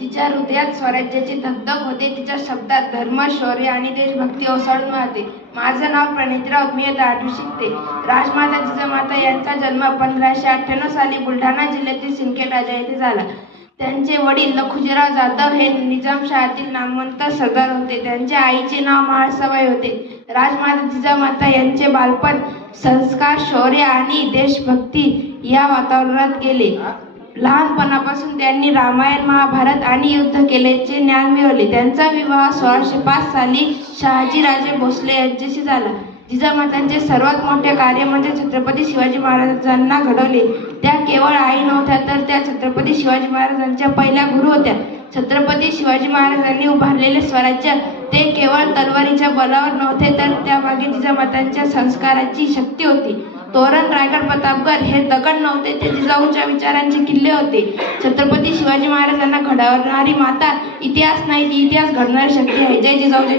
तिच्या हृदयात स्वराज्याची धगधग होते. तिच्या शब्दात धर्म, शौर्य आणि देशभक्ती ओसळून वाहते. माझं नाव प्रणिती राऊत, मी आता 8वी शिकते. राजमाता जिजामाता यांचा जन्म 1598 साली बुलढाणा जिल्ह्यातील सिंदखेड राजा येथे झाला. त्यांचे वडील लखुजीराव जाधव हे निजामशाहीतील नामवंत सरदार होते. त्यांच्या आईचे नाव महाळसाबाई होते. राजमाता जिजामाता यांचे बालपण संस्कार, शौर्य आणि देशभक्ती या वातावरणात गेले. लहानपणापासून त्यांनी रामायण, महाभारत आणि युद्ध केल्याचे ज्ञान मिळवले. त्यांचा विवाह 1605 साली शहाजीराजे भोसले यांच्याशी झाला. जिजामातांचे सर्वात मोठे कार्य म्हणजे छत्रपती शिवाजी महाराजांना घडवले. त्या केवळ आई नव्हत्या, तर त्या छत्रपती शिवाजी महाराजांच्या पहिल्या गुरु होत्या. छत्रपती शिवाजी महाराजांनी उभारलेले स्वराज्य ते केवळ तलवारीच्या बलावर नव्हते, तर त्यामागे जिजामातांच्या संस्काराची शक्ती होती. तोरण, रायगड, प्रतापगड हे दगड नव्हते, ते जिजाऊंच्या विचारांचे किल्ले होते. छत्रपती शिवाजी महाराजांना घडवणारी माता इतिहास नाही, ती इतिहास घडवणारी शक्ती आहे. जय जिजाऊ, जय